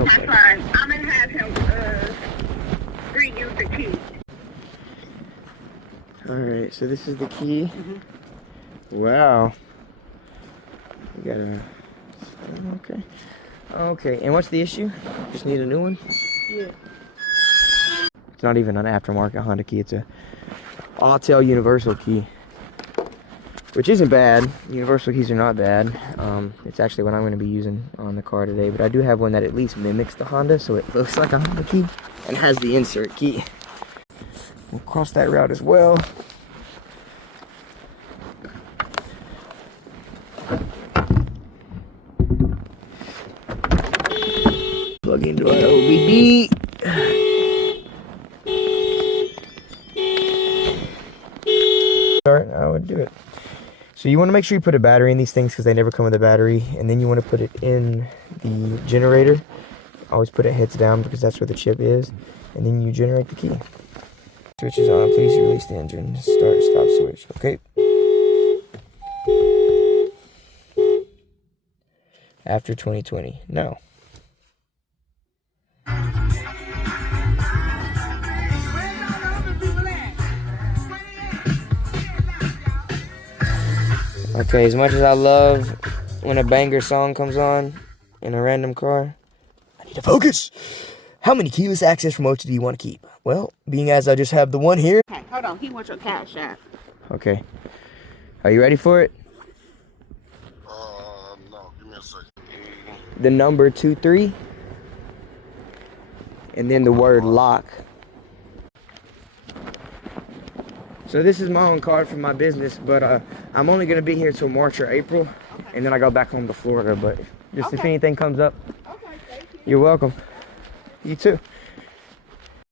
Okay. my son. I'm going to have him bring you the key. Alright, so this is the key. Wow. You got a... Okay. Okay, and what's the issue? Just need a new one? Yeah. It's not even an aftermarket Honda key. It's a Autel universal key, which isn't bad. Universal keys are not bad. It's actually what I'm going to be using on the car today, but I do have one that at least mimics the Honda, so it looks like a Honda key and has the insert key. We'll cross that route as well. Plug into our OBD. Start, I would do it. So you want to make sure you put a battery in these things because they never come with a battery, and then you want to put it in the generator. Always put it heads down because that's where the chip is, and then you generate the key. Switch is on. Please release the engine. Start, stop, switch. Okay. After 2020. No. Okay, as much as I love when a banger song comes on in a random car, I need to focus. How many keyless access remotes do you want to keep? Well, being as I just have the one here. Okay, hold on. He wants your cash app. Okay. Are you ready for it? No, give me a second. The number 23. And then the word lock. So this is my own card for my business, but I'm only going to be here till March or April, and then I go back home to Florida. But just if anything comes up, Okay, thank you. you're welcome. You too.